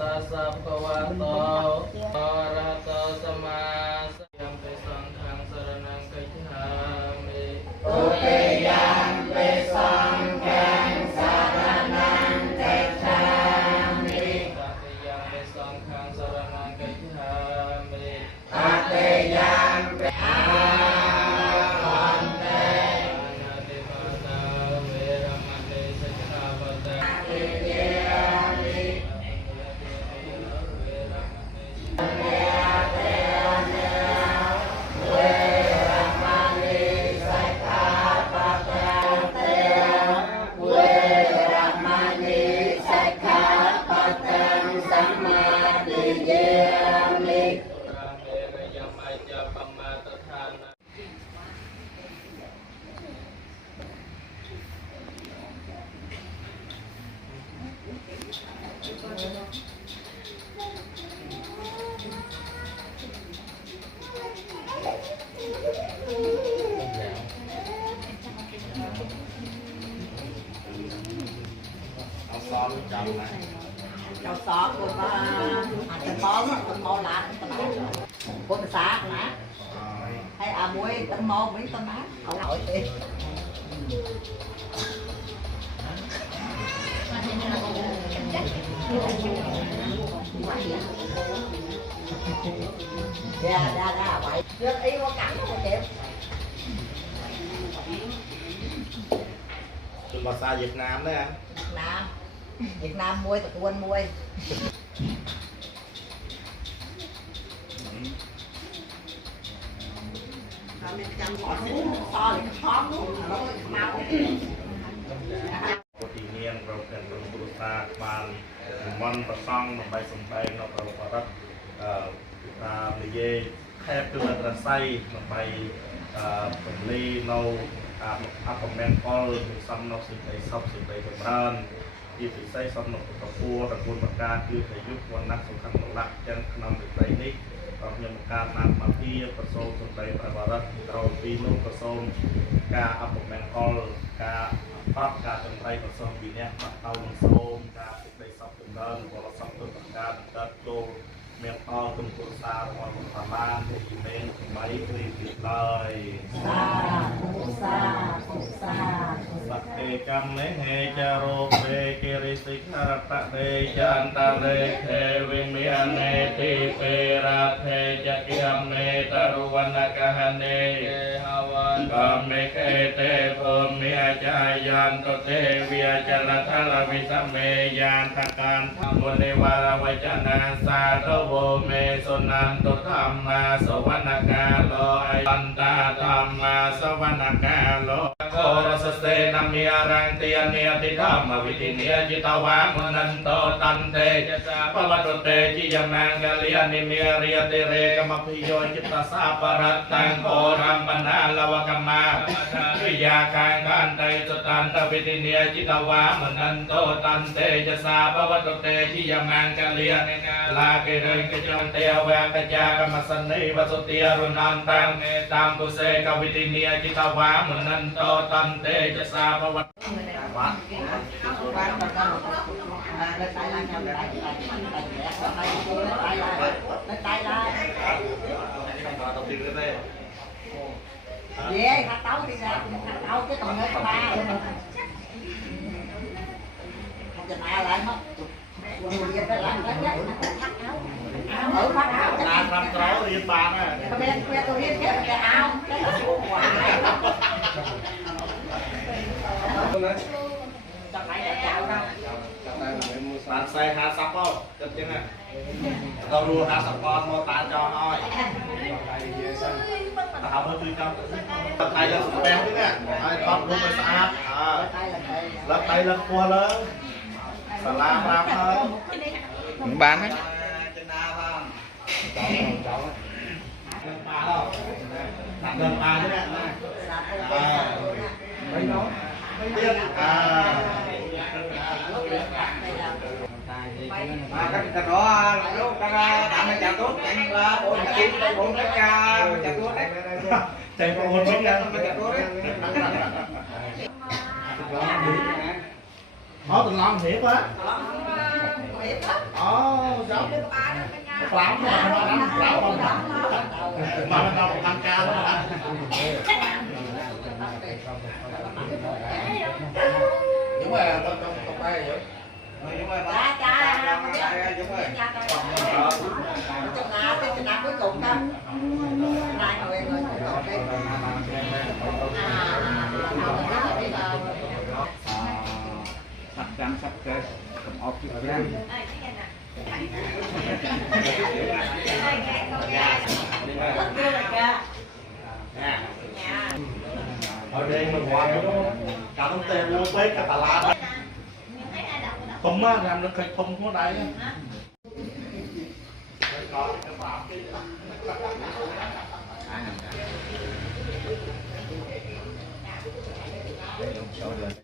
ตัสสะภะคะวะโตอะระหะโตสัมมาสัมพุทธัสสะยังปิสังฆังสรณังคัจฉามิตุติยังปิสังฆังสรณังคัจฉามิตติยังปิสังฆังสรณังคัจฉามิตติยังปิเราสอบคนมาอาจจะซ้อมคนมอหลานคนนั้นคนสานะให้อามวยตั้งมอไม่ตั้งนะเอาหน่อยสิra vậy rất ý có cảnh không chịu từ mà xa Việt Nam đấy anh Việt Nam mua tập quân mua mình chăm bỏ xuống to thì khó luôn nó mau Thì nhiên rồi cần đồng bồ sa bàn món và xong mà bay sông bay nó vào vào đất ta lấy dê khép từ là say mà bay phần ly nâu một comment call xong nó sự đầy sọc sự đầy cầm ran thì phải say xong nó có cua và cua bạc ca cứ phải giúp quan nát sông khăn một lạc chân năm được đầy ní còn nhầm ca nam mà kia và sâu sông đầy vào đất rồi đi nô và sâu ca comment call ca pháp ca trong tay và sông bị nét mặt tàu sông ca sự đầy sọc cầm ran và sọc từ bạc ca đất tô miền to cùng cô xa hoặc một thảm an thì bên mấy người việt lời Bạc kê cam lấy hê cha rô bê kê rì xích hà tạ đê cha an ta lê thê viên mi an nê ti phê ra thê cha kiam nê ta ru văn na ca hà nê cam mê kê tê phôn mi a cha yan tô tê vi a cha la tha la vi sa mê yan ta can mô nê wa ra vai cha na sa tô vô mê sô nan tô tham ma sô văn na ca lô ai văn ta tham ma sô văn na ca lô Rasa namia rang tia nia ti dhamma viti nia jita wa munanto tante pavatote jiyamang galiani mia ria tere kamapiyo jita saparatang koram panala wakama kriya kang kantai sutanta viti nia jita wa munanto tante jasa pavatote jiyamang galiani lagi ring kejang tia wa kaja kamasani vasutia runantang tam kuse kaviti nia jita wa munanto tanteจะทราบว่าวัดvề hạt táo đi ra hạt táo cái còn nữa có ba giờ này lại mất ở phát áo làm trói liên bàn á bên kia tôi liên kết cái áo cái quả bạn xe hạt sắp không? Chắc chắn nè tao đua hạt sắp con mua tán cho thôi tao học hơi tươi không? Tập tay cho sụp bèo chứ nè con luôn mới sạp lật tay lật cua lớn sả la rạp hơn bán hết đặt gần bà chứ nè mấy nó mấy tiên cái đó lúc ta tạm chào tốt anh là bốn chín bốn cái ca chào tốt đấy chạy bộ hồn sống nha chào tốt đấy từng lòng thiệt quá Lão mà nó đắng, lão không đắng. Mà nó đâu tăng ca đó hả? Đúng rồi, không ai vậy. Trong nhà cuối cùng đó. Này người còn đây. Sắp trăng sắp kê, cầm ốc chút trăng. Ở đây mà ngoài đó cả tấm tê mua bếp cả tà la. Không á, làm nó khơi không có đây.